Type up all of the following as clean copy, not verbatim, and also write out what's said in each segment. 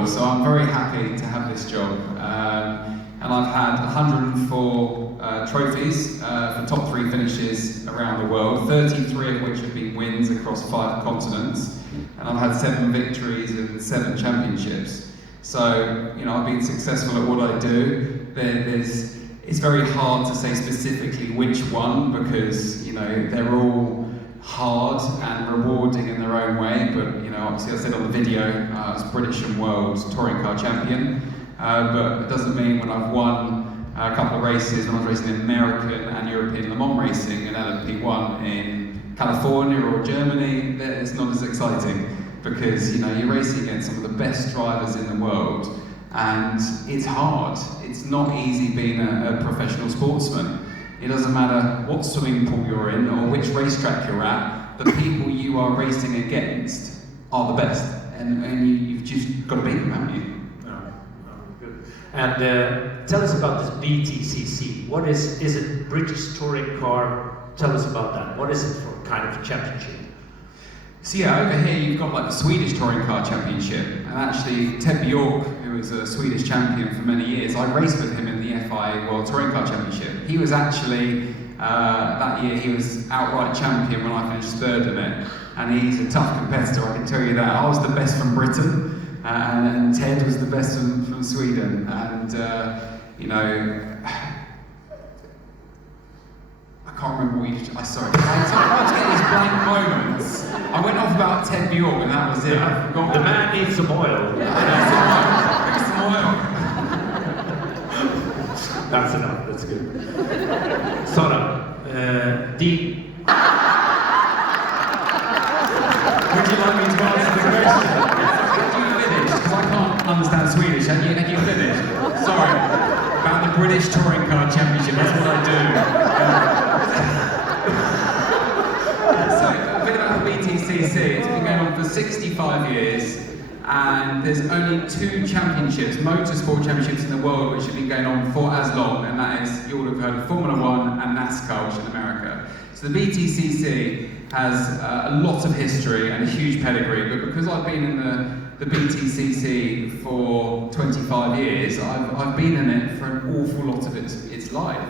footballer, so I'm very happy to have this job. And I've had 104 trophies for top 3 finishes around the world, 33 of which have been wins across 5 continents, and I've had 7 victories and 7 championships. So, you know, I've been successful at what I do. It's very hard to say specifically which one because, you know, they're all hard and rewarding in their own way, but, you know, obviously I said on the video, I was British and world touring car champion, but it doesn't mean when I've won a couple of races, when I was racing in American and European Le Mans racing and LMP1 in California or Germany, that it's not as exciting because, you know, you're racing against some of the best drivers in the world and it's hard. It's not easy being a professional sportsman. It doesn't matter what swimming pool you're in or which racetrack you're at, the people you are racing against are the best. And you've just got to beat them, haven't you? Good. And tell us about this BTCC. What is it British touring car? Tell us about that. What is it for kind of championship? So yeah, over here you've got like the Swedish Touring Car Championship, and actually Ted Bjork, who was a Swedish champion for many years, I raced with him in the FI World Touring Car Championship. He was actually, that year he was outright champion when I finished 3rd in it, and he's a tough competitor, I can tell you that. I was the best from Britain, and Ted was the best from Sweden, and you know, I can't remember what you. Sorry. I was getting these blank moments. I went off about Ted Bjork and that was it. I forgot. The man needs some oil. Needs some oil. That's enough. That's good. Sara, Dean. Would you like me to answer the question? Have you finished? Because I can't understand Swedish. Have you finished? Sorry. About the British Touring Car Championship. That's what I do. BTCC, it's been going on for 65 years and there's only 2 championships, motorsport championships in the world which have been going on for as long, and that is, you all have heard of Formula 1 and NASCAR, which is in America. So the BTCC has a lot of history and a huge pedigree, but because I've been in the BTCC for 25 years, I've been in it for an awful lot of its life.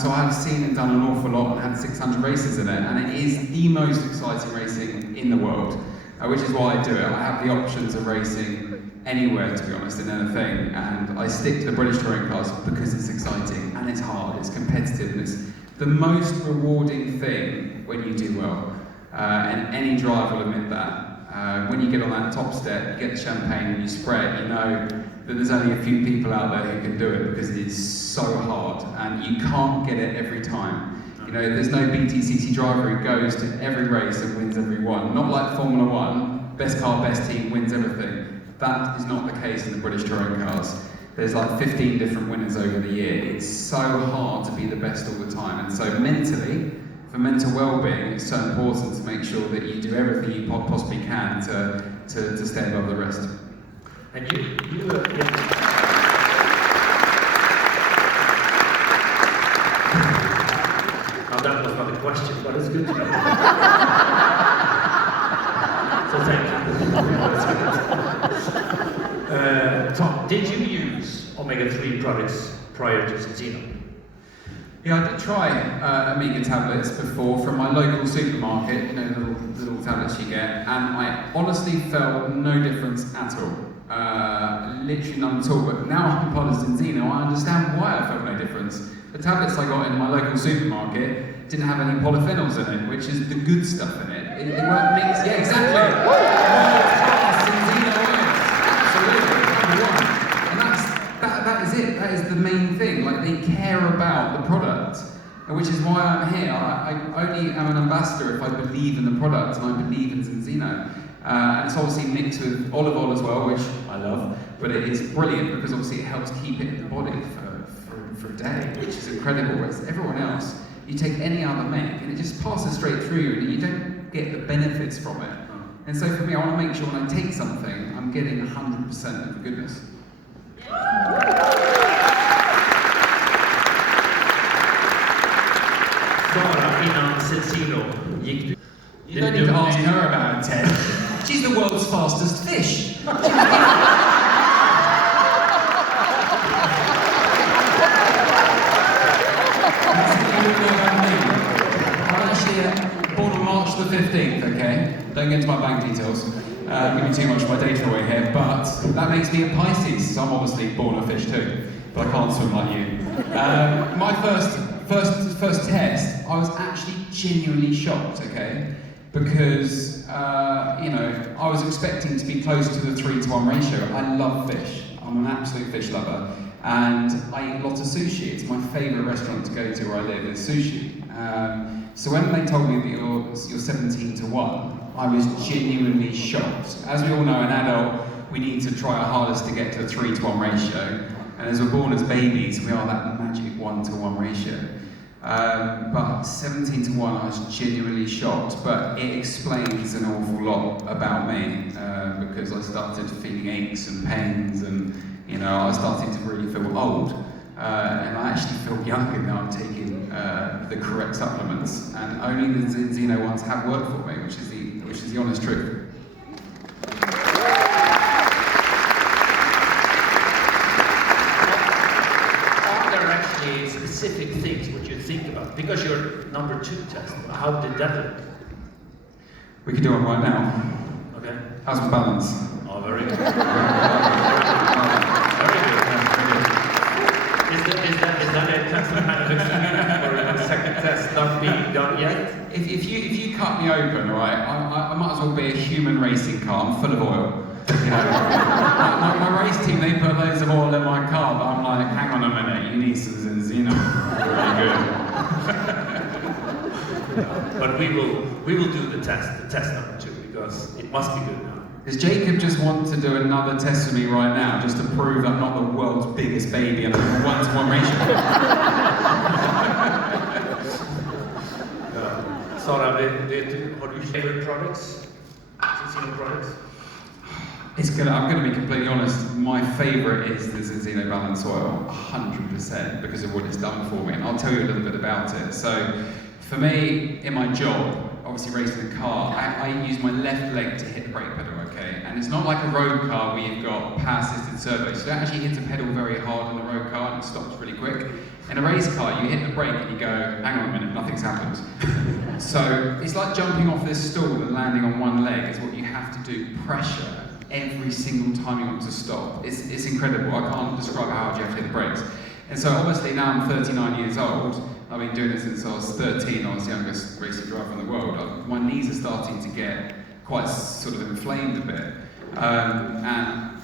So I've seen and done an awful lot and had 600 races in it, and it is the most exciting racing in the world, which is why I do it. I have the options of racing anywhere, to be honest, in anything, and I stick to the British touring cars because it's exciting, and it's hard, it's competitive, and it's the most rewarding thing when you do well, and any driver will admit that. When you get on that top step, you get the champagne and you spray it, you know that there's only a few people out there who can do it because it is so hard and you can't get it every time. You know, there's no BTCC driver who goes to every race and wins every one. Not like Formula 1, best car, best team, wins everything. That is not the case in the British touring cars. There's like 15 different winners over the year. It's so hard to be the best all the time. And so mentally, for mental well-being, it's so important to make sure that you do everything you possibly can to stay above the rest. And you Now that was not a question, but it's good to know. So thank you. Tom, did you use omega-3 products prior to Zinzino? Yeah, I did try omega tablets before from my local supermarket, you know, the little tablets you get, and I honestly felt no difference at all. Literally none at all, but now I'm part of Zinzino, I understand why I felt no difference. The tablets I got in my local supermarket didn't have any polyphenols in it, which is the good stuff in it. They weren't mixed, yeah, exactly. Zinzino oils, absolutely, #1. And that is it, that is the main thing, like they care about the product, which is why I'm here. I only am an ambassador if I believe in the product and I believe in Zinzino. And it's obviously mixed with olive oil as well, which I love, but it is brilliant because obviously it helps keep it in the body for a day, which is incredible. Whereas everyone else, you take any other make and it just passes straight through you and you don't get the benefits from it. And so for me, I want to make sure when I take something, I'm getting 100% of the goodness. Sara, innan Zinzino, gick du? You don't need to ask her about Ted. She's the world's fastest fish. Don't get into my bank details. I'm giving too much of my data away here, but that makes me a Pisces, so I'm obviously born a fish too, but I can't swim like you. My first test, I was actually genuinely shocked, okay? Because, you know, I was expecting to be close to the 3-to-1 ratio. I love fish. I'm an absolute fish lover. And I eat lots of sushi. It's my favourite restaurant to go to where I live is sushi. So when they told me that you're 17-to-1, I was genuinely shocked. As we all know, an adult, we need to try our hardest to get to the 3-to-1 ratio. And as we're born as babies, we are that magic 1-to-1 ratio. But 17-to-1, I was genuinely shocked, but it explains an awful lot about me, because I started feeling aches and pains, and you know, I was starting to really feel old, and I actually feel younger now. I'm taking the correct supplements, and only the Zinzino ones have worked for me, which is the honest truth. Specific things what you think about, because you're number 2 test. How did that look? We can do it right now. Okay. How's my balance? Oh, very good. Very good. Is that a test kind of experience for a second test not being done yet? If you cut me open, right, I might as well be a human racing car. I'm full of oil. You know, my race team, they put loads of oil in my car, but I'm like, hang on a minute, you need some Zinzino. Really good. But we will do the test number 2, because it must be good now. Does Jacob just want to do another test with me right now, just to prove I'm not the world's biggest baby and I'm a 1-to-1 ratio? Sara, har du favorite products? Zinzino products? I'm going to be completely honest, my favourite is the Zinzino Balance Oil, 100%, because of what it's done for me, and I'll tell you a little bit about it. So, for me, in my job, obviously racing a car, I use my left leg to hit the brake pedal, okay? And it's not like a road car where you've got power-assisted servo, so you don't actually hit the pedal very hard on the road car and it stops really quick. In a race car, you hit the brake and you go, hang on a minute, nothing's happened. So, it's like jumping off this stool and landing on one leg is what you have to do, pressure. Every single time you want to stop. It's incredible. I can't describe how hard you have to hit the brakes. And so obviously now I'm 39 years old. I've been doing it since I was 13. I was the youngest racing driver in the world. My knees are starting to get quite sort of inflamed a bit. And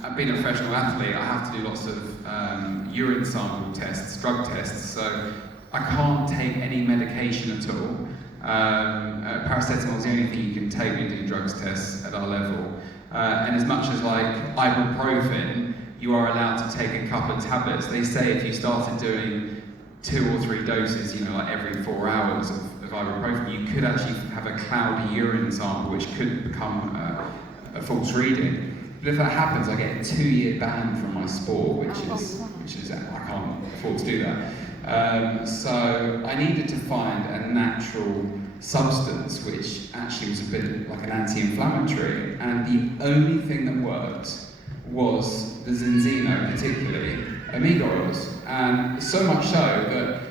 I've been a professional athlete. I have to do lots of urine sample tests, drug tests. So I can't take any medication at all. Paracetamol is the only thing you can take when you do drugs tests at our level. And as much as like ibuprofen, you are allowed to take a couple of tablets. They say if you started doing 2 or 3 doses, you know, like every 4 hours of ibuprofen, you could actually have a cloudy urine sample, which could become a false reading. But if that happens, I get a 2-year ban from my sport, which is I can't afford to do that. So I needed to find a natural substance which actually was a bit like an anti-inflammatory, and the only thing that worked was the Zinzino, particularly omega oils. And so much so that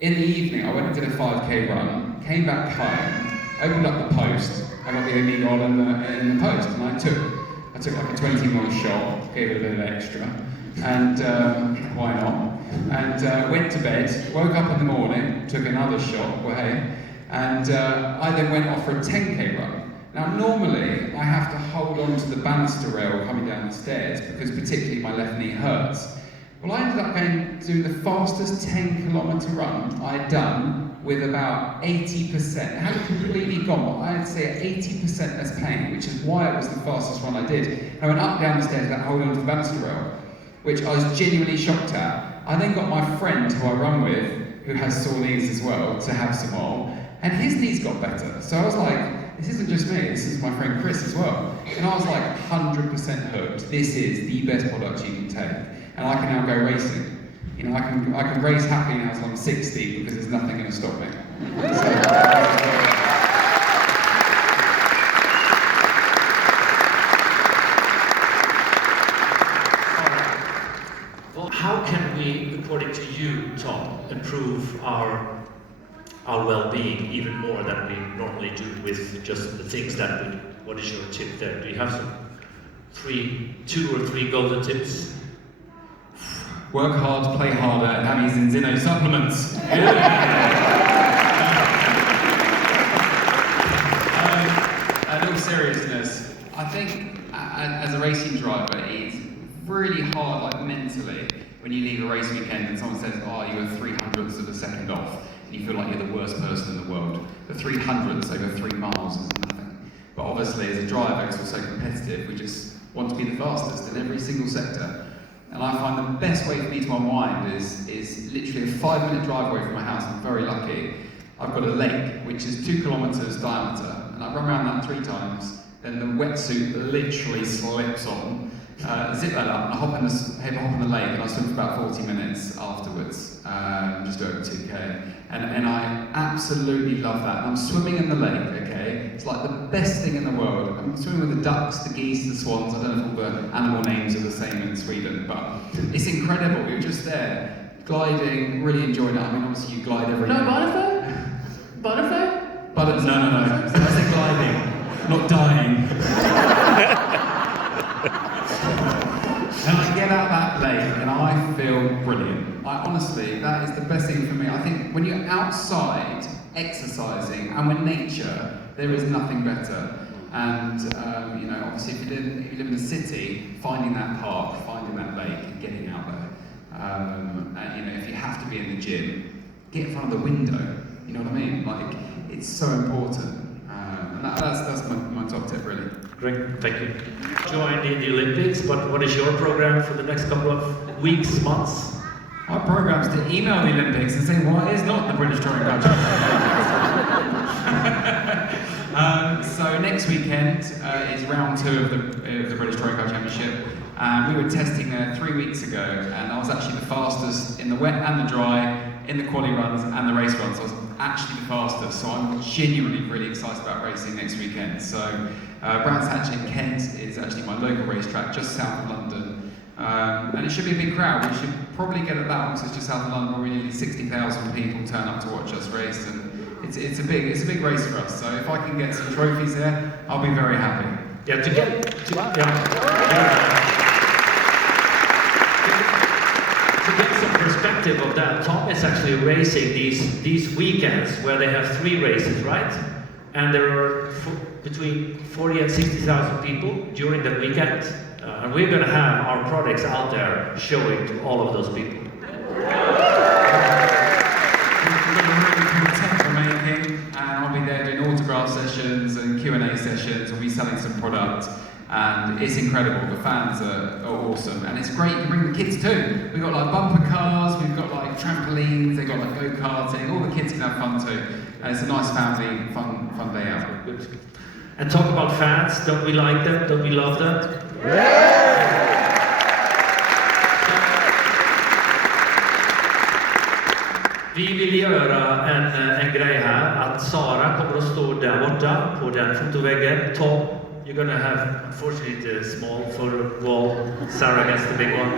in the evening I went and did a 5k run, came back home, opened up the post, I got the omega oil in the post, and I took like a 20ml shot, gave it a bit of extra, and why not? And went to bed, woke up in the morning, took another shot, well hey, and I then went off for a 10k run. Now normally I have to hold on to the banister rail coming down the stairs because particularly my left knee hurts. Well, I ended up doing the fastest 10km run I'd done with about 80%. It hadn't completely gone, but I'd say 80% less pain, which is why it was the fastest run I did. I went up down the stairs without holding on to the banister rail, which I was genuinely shocked at. I then got my friend who I run with, who has sore knees as well, to have some oil. And his knees got better. So I was like, this isn't just me, this is my friend Chris as well. And I was like 100% hooked. This is the best product you can take. And I can now go racing. You know, I can race happily now until I'm 60 because there's nothing going to stop me. Well, how can we, according to you, Tom, improve our well-being even more than we normally do with just the things that we what is your tip there? Do you have two or three golden tips? Work hard, play harder, and have your Zinzino supplements. In all seriousness, I think as a racing driver, it's really hard, like mentally, when you leave a race weekend and someone says, oh, you were 300ths of a second off, and you feel like you're the worst person in the world. The 300ths over 3 miles is nothing. But obviously, as a driver, it's also competitive. We just want to be the fastest in every single sector. And I find the best way for me to unwind is literally a 5-minute drive away from my house. I'm very lucky. I've got a lake which is 2 kilometres diameter, and I run around that 3 times. Then the wetsuit literally slips on, zip that up, and I hop in the lake, and I swim for about 40 minutes afterwards, just over 2k. And I absolutely love that. And I'm swimming in the lake, okay? It's like the best thing in the world. I'm swimming with the ducks, the geese, the swans. I don't know if all the animal names are the same in Sweden, but it's incredible. You're just there, gliding, really enjoying it. I mean, obviously you glide every day. No, butterfly? Butterfly? No. I said gliding, not dying. And I get out that lake and I feel brilliant. Honestly, that is the best thing for me. I think when you're outside exercising and with nature, there is nothing better. And obviously, if you live in a city, finding that park, finding that lake, and getting out there. And, if you have to be in the gym, get in front of the window. You know what I mean? Like, it's so important. And that's my top tip, really. Great, thank you. Joined in the Olympics, but what is your program for the next couple of weeks, months? Our program's to email the Olympics and say why is not the British Touring Car Championship. So next weekend is round 2 of the British Touring Car Championship. We were testing 3 weeks ago, and I was actually the fastest in the wet and the dry, in the quali runs and the race runs. I was actually the fastest, so I'm genuinely really excited about racing next weekend. So Brands Hatch in Kent is actually my local racetrack, just south of London. And it should be a big crowd. We should probably get at that one, because it's just south of London, where nearly 60,000 people turn up to watch us race, and it's a big race for us. So if I can get some trophies there, I'll be very happy. Yeah, to get some perspective of that, Tom is actually racing these weekends where they have 3 races, right? And there are between 40 and 60,000 people during that weekend. And we're going to have our products out there showing to all of those people. We've got a really cool tent we're making, and I'll be there doing autograph sessions and Q&A sessions. We'll be selling some product, and it's incredible. The fans are awesome, and it's great. You can bring the kids too. We've got like bumper cars, we've got like trampolines, they've got like go-karting. All the kids can have fun too, and it's a nice family fun day out. Good. And talk about fans. Don't we like them? Don't we love them? Vi vill göra en grej här, att Sara kommer att stå där borta på den fotoväggen. Tom, you're gonna have, unfortunately, a small photo wall. Sarah gets the big one.